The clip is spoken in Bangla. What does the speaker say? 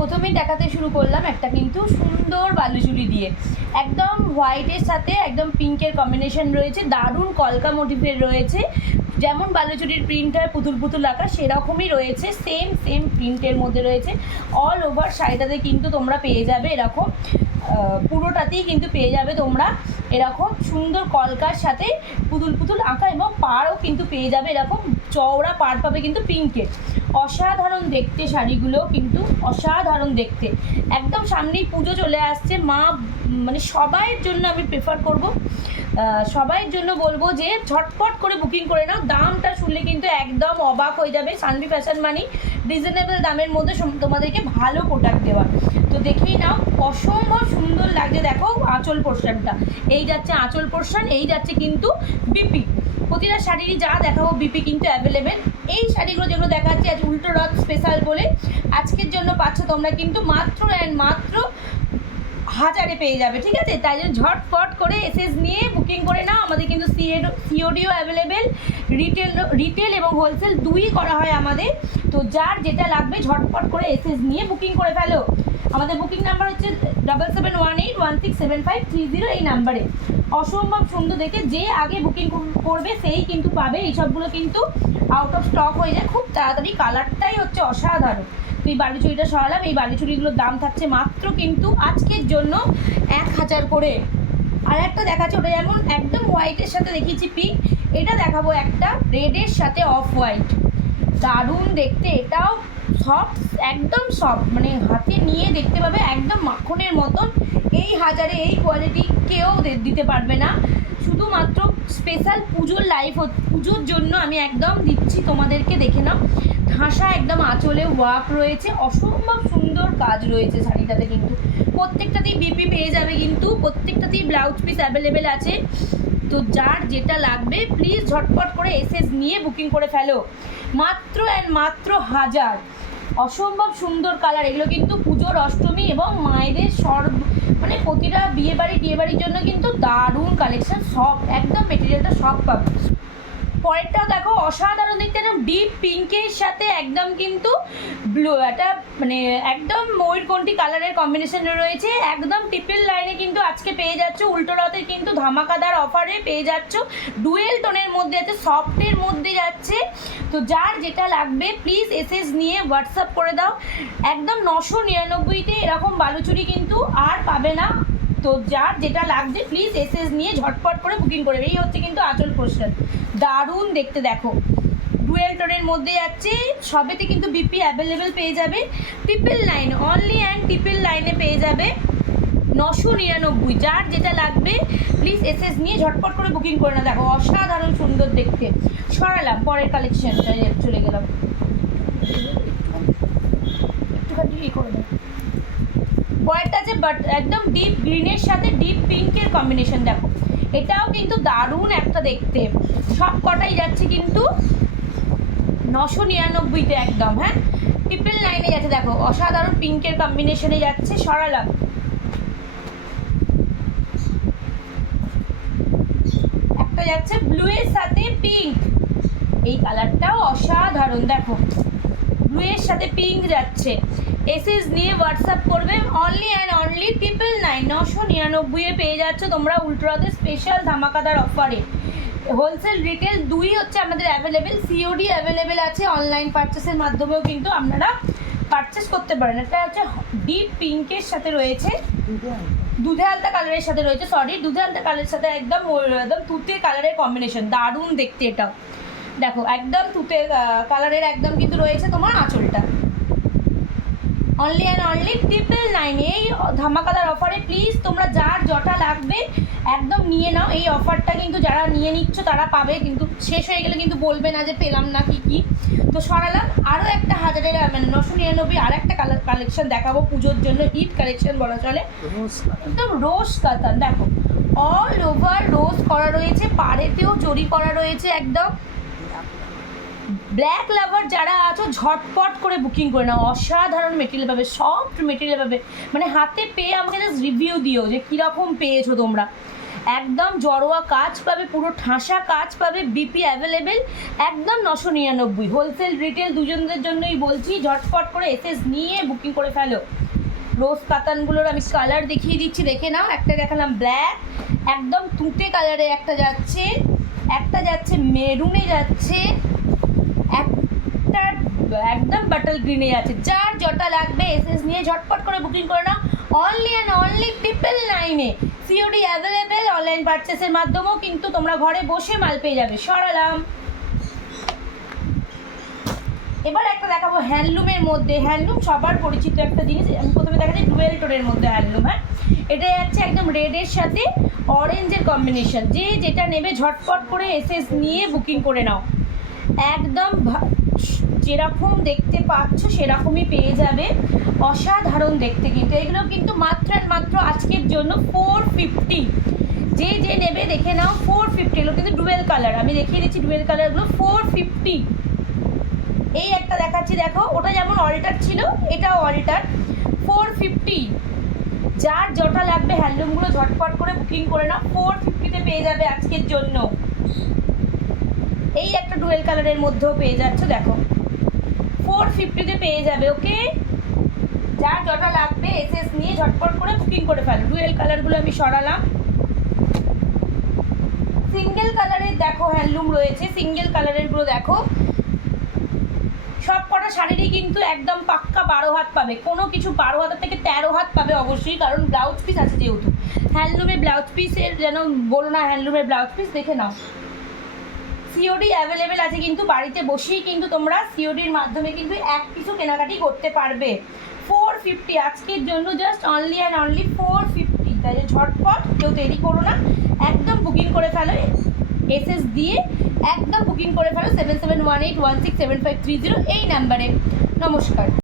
প্রথমেই দেখাতে শুরু করলাম একটা কিন্তু সুন্দর বালুচুরি দিয়ে, একদম হোয়াইটের সাথে একদম পিঙ্কের কম্বিনেশন রয়েছে, দারুণ কলকা মোটিভের রয়েছে। যেমন বালুচুরির প্রিন্ট হয় পুতুল পুতুল আঁকা, সেরকমই রয়েছে, সেম সেম প্রিন্টের মধ্যে রয়েছে। অল ওভার শাড়িটাতে কিন্তু তোমরা পেয়ে যাবে এরকম, পুরোটাতেই কিন্তু পেয়ে যাবে তোমরা এরকম সুন্দর কলকার সাথে পুতুল পুতুল আঁকা, এবং পাড়ও কিন্তু পেয়ে যাবে এরকম চওড়া পাড় পাবে কিন্তু পিঙ্কের। অসাধারণ দেখতে শাড়িগুলো, কিন্তু অসাধারণ দেখতে। একদম সামনেই পুজো চলে আসছে, মা মানে সবাইয়ের জন্য আমি প্রেফার করব, সবাইয়ের জন্য বলবো যে ঝটপট করে বুকিং করে নাও। দামটা শুনলে কিন্তু একদম অবাক হয়ে যাবে। সানভি ফ্যাশন মানি রিজনেবল দামের মধ্যে তোমাদেরকে ভালো প্রোডাক্ট দেওয়া। তো দেখেই নাও, অসম্ভব সুন্দর লাগছে। দেখো আঁচল পোর্শনটা, এই যাচ্ছে আঁচল পোর্শন, এই যাচ্ছে কিন্তু বিপি। প্রতিটা শাড়িরই যা দেখাবো বিপি কিন্তু অ্যাভেলেবেল। এই শাড়িগুলো যেগুলো দেখাচ্ছি আজ উল্টো রথ স্পেশাল বলে আজকের জন্য পাচ্ছ তোমরা কিন্তু মাত্র অ্যান্ড মাত্র 1000-এ পেয়ে যাবে, ঠিক আছে? তাই জন্য ঝটপট করে এসএস নিয়ে বুকিং করে নাও। আমাদের কিন্তু সিওডিও অ্যাভেলেবেল, রিটেল এবং হোলসেল দুই করা হয় আমাদের। তো যার যেটা লাগবে ঝটপট করে এসএস নিয়ে বুকিং করে ফেলো। আমাদের বুকিং নাম্বার হচ্ছে 7718167530, এই নাম্বারে। অসম্ভব সুন্দর দেখে, যে আগে বুকিং করবে সেই কিন্তু পাবে। এইসবগুলো কিন্তু আউট অফ স্টক হয়ে যায় খুব তাড়াতাড়ি, কালারটাই হচ্ছে অসাধারণ। তো এই বালুচুরিটা সরালাম, এই বালুচুরিগুলোর দাম থাকছে মাত্র কিন্তু আজকের জন্য 1000 করে। আর একটা দেখাচ্ছে, ওটা যেমন একদম হোয়াইটের সাথে দেখিয়েছি পিঙ্ক, এটা দেখাবো একটা রেডের সাথে অফ হোয়াইট, দারুণ দেখতে। এটাও সফট, একদম সফট, মানে হাতে নিয়ে দেখতে পাবে একদম মাখনের মতন। এই 1000-এ এই কোয়ালিটি কেউ দিতে পারবে না। শুধুমাত্র স্পেশাল পুজোর পুজোর জন্য আমি একদম দিচ্ছি তোমাদেরকে, দেখে নাও। ঢাসা একদম আঁচলে ওয়ার্ক রয়েছে, অসম্ভব সুন্দর কাজ রয়েছে শাড়িটাতে। কিন্তু প্রত্যেকটাতেই বিপি পেয়ে যাবে, কিন্তু প্রত্যেকটাতেই ব্লাউজ পিস অ্যাভেলেবেল আছে। তো যার যেটা লাগবে প্লিজ ঝটপট করে এসএস নিয়ে বুকিং করে ফেলো। মাত্র অ্যান্ড মাত্র 1000। অসম্ভব সুন্দর কালার এগুলো, কিন্তু পুজোর অষ্টমী এবং মায়েদের মানে প্রতিটা বিয়েবাড়ির জন্য কিন্তু দারুণ কালেকশন। সব একদম মেটেরিয়ালটা সব পাবে। পরেরটাও দেখো অসাধারণ দেখতে, একদম ডিপ পিঙ্কের সাথে একদম কিন্তু ব্লু, একটা মানে একদম ময়ূরকণ্ঠী কালারের কম্বিনেশন রয়েছে। একদম ট্রিপল লাইনে কিন্তু আজকে পেয়ে যাচ্ছ, উল্টো রথের কিন্তু ধামাকাদার অফারে পেয়ে যাচ্ছ। ডুয়েল টোনের মধ্যে আছে, সফটের মধ্যে যাচ্ছে। তো যার যেটা লাগবে প্লিজ এসএস নিয়ে হোয়াটসঅ্যাপ করে দাও। একদম 999-তে এরকম বালুচুরি কিন্তু আর পাবে না। তো যার যেটা লাগছে প্লিজ এসএস নিয়ে ঝটপট করে বুকিং করে। এই হচ্ছে কিন্তু আঁচল পোর্শন, দারুণ দেখতে। দেখো ডুয়েল টোনের মধ্যে যাচ্ছে, সবেতে কিন্তু বিপি অ্যাভেলেবেল পেয়ে যাবে। Triple line only and triple লাইনে পেয়ে যাবে 999। যার যেটা লাগবে প্লিজ এসএস নিয়ে ঝটপট করে বুকিং করে না। দেখো অসাধারণ সুন্দর দেখতে। সরালাম, পরের কালেকশনটা চলে গেলাম, একটুখানি করে দাও। পরেরটা আছে বাট একদম ডিপ গ্রিনের সাথে ডিপ পিঙ্কের কম্বিনেশন। দেখো এটাও কিন্তু দারুণ একটা দেখতে। সব কটাই যাচ্ছে কিন্তু 999-তে একদম। হ্যাঁ, ট্রিপল লাইনে যাচ্ছে। দেখো অসাধারণ পিঙ্কের কম্বিনেশনে যাচ্ছে। সরালাম, একটা যাচ্ছে ব্লু এর সাথে পিঙ্ক, এই কালারটাও অসাধারণ। দেখো ব্লু এর সাথে পিঙ্ক যাচ্ছে। এসএস নিয়ে হোয়াটসঅ্যাপ করবে। অনলি অ্যান্ড অনলি 999, 999-এ পেয়ে যাচ্ছ তোমরা উল্টোরাতে স্পেশাল ধামাকাদার অফারে। হোলসেল রিটেল দুই হচ্ছে আমাদের অ্যাভেলেবেল, সিওডি অ্যাভেলেবেল আছে। অনলাইন পারচেসের মাধ্যমেও কিন্তু আপনারা পারচেস করতে পারেন। এটা হচ্ছে ডিপ পিঙ্কের সাথে রয়েছে, দুধে আলতা কালারের সাথে রয়েছে, দুধে আলতা কালারের সাথে একদম তুতে কালারের কম্বিনেশন, দারুণ দেখতে এটাও। দেখো একদম তুতে কালারের একদম কিন্তু রয়েছে তোমার আঁচলটা। অনলি অ্যান্ড অনলি 999, এই ধামাকাদার অফারে প্লিজ তোমরা যার যটা লাগবে একদম নিয়ে নাও। এই অফারটা কিন্তু যারা নিয়ে নিচ্ছ তারা পাবে, কিন্তু শেষ হয়ে গেলে কিন্তু বলবে না যে পেলাম না কি। তো সরালাম, আরও একটা 1000-এর মানে 999 আর একটা কালেকশন দেখাবো পুজোর জন্য, হিট কালেকশন বলা চলে। একদম রোজ কাতান, দেখো অল ওভার রোজ করা রয়েছে, পাড়েতেও জরি করা রয়েছে একদম। ব্ল্যাক লাভার যারা আছো ঝটপট করে বুকিং করে নাও। অসাধারণ মেটেরিয়াল পাবে, সফট মেটেরিয়াল পাবে, মানে হাতে পেয়ে আমাকে জাস্ট রিভিউ দিও যে কীরকম পেয়েছো তোমরা। একদম জড়োয়া কাজ পাবে, পুরো ঠাসা কাজ পাবে, বিপি অ্যাভেলেবেল, একদম 999। হোলসেল রিটেল দুজনদের জন্যই বলছি, ঝটপট করে এসএস নিয়ে বুকিং করে ফেলো। রোজ কাতানগুলোর আমি কালার দেখিয়ে দিচ্ছি, দেখে নাও। একটা দেখালাম ব্ল্যাক, একদম তুঁতে কালারে একটা যাচ্ছে, একটা যাচ্ছে মেরুনে যাচ্ছে, একটা একদম বাটল গ্রিনে আছে। যার যটা লাগবে এসএস নিয়ে ঝটপট করে বুকিং করে নাও। অনলি অ্যান্ড অনলি 999-এ সিওডি অ্যাভেলেবেল। অনলাইন পারচেসের মাধ্যমেও কিন্তু তোমরা ঘরে বসে মাল পেয়ে যাবে। সরালাম। এবার একটা দেখাবো হ্যান্ডলুমের মধ্যে। হ্যান্ডলুম সবার পরিচিত একটা জিনিস। আমি প্রথমে দেখাচ্ছি ডুয়েল টোনের মধ্যে হ্যান্ডলুম। হ্যাঁ, এটা যাচ্ছে একদম রেডের সাথে অরেঞ্জের কম্বিনেশন। যে যেটা নেবে ঝটপট করে এসএস নিয়ে বুকিং করে নাও। একদম যেরকম দেখতে পাচ্ছ সেরকমই পেয়ে যাবে। অসাধারণ দেখতে কিন্তু এগুলো কিন্তু মাত্র আর মাত্র আজকের জন্য 450। যে যে নেবে দেখে নাও 450। এগুলো কিন্তু ডুয়েল কালার, আমি দেখিয়ে দিচ্ছি ডুয়েল কালারগুলো 450। এই একটা দেখাচ্ছি, দেখো ওটা যেমন অল্টার ছিল এটাও অল্টার, 450। যার যটা লাগবে হ্যান্ডলুমগুলো ঝটপট করে বুকিং করে নাও। 450-তে পেয়ে যাবে আজকের জন্য। এই একটা ডুয়েল কালারের মধ্যেও পেয়ে যাচ্ছ, দেখো 450-তে পেয়ে যাবে। ওকে, যার যটা লাগবে এসএস নিয়ে ঝটপট করে বুকিং করে ফেলো। ডুয়েল কালারগুলো আমি সরালাম। সিঙ্গেল কালারের দেখো হ্যান্ডলুম রয়েছে, সিঙ্গেল কালারেরগুলো দেখো। সব কটা শাড়িরই কিন্তু একদম পাক্কা 12 হাত পাবে, কোনো কিছু 12 হাতের থেকে 13 হাত পাবে অবশ্যই, কারণ ব্লাউজ পিস আছে যেহেতু। হ্যান্ডলুমের ব্লাউজ পিসের যেন বলো না, হ্যান্ডলুমের ব্লাউজ পিস দেখে নাও। সিওডি অ্যাভেলেবেল আছে, কিন্তু বাড়িতে বসেই কিন্তু তোমরা সিওডির মাধ্যমে কিন্তু এক পিসও কেনাকাটি করতে পারবে। 450 আজকের জন্য, জাস্ট অনলি অ্যান্ড অনলি 450। তাই ঝটপট কেউ দেরি করো না, একদম বুকিং করে ফেলো এসএস দিয়ে। একদম বুকিং করে ফেলো 7718167530 এই নাম্বারে। নমস্কার।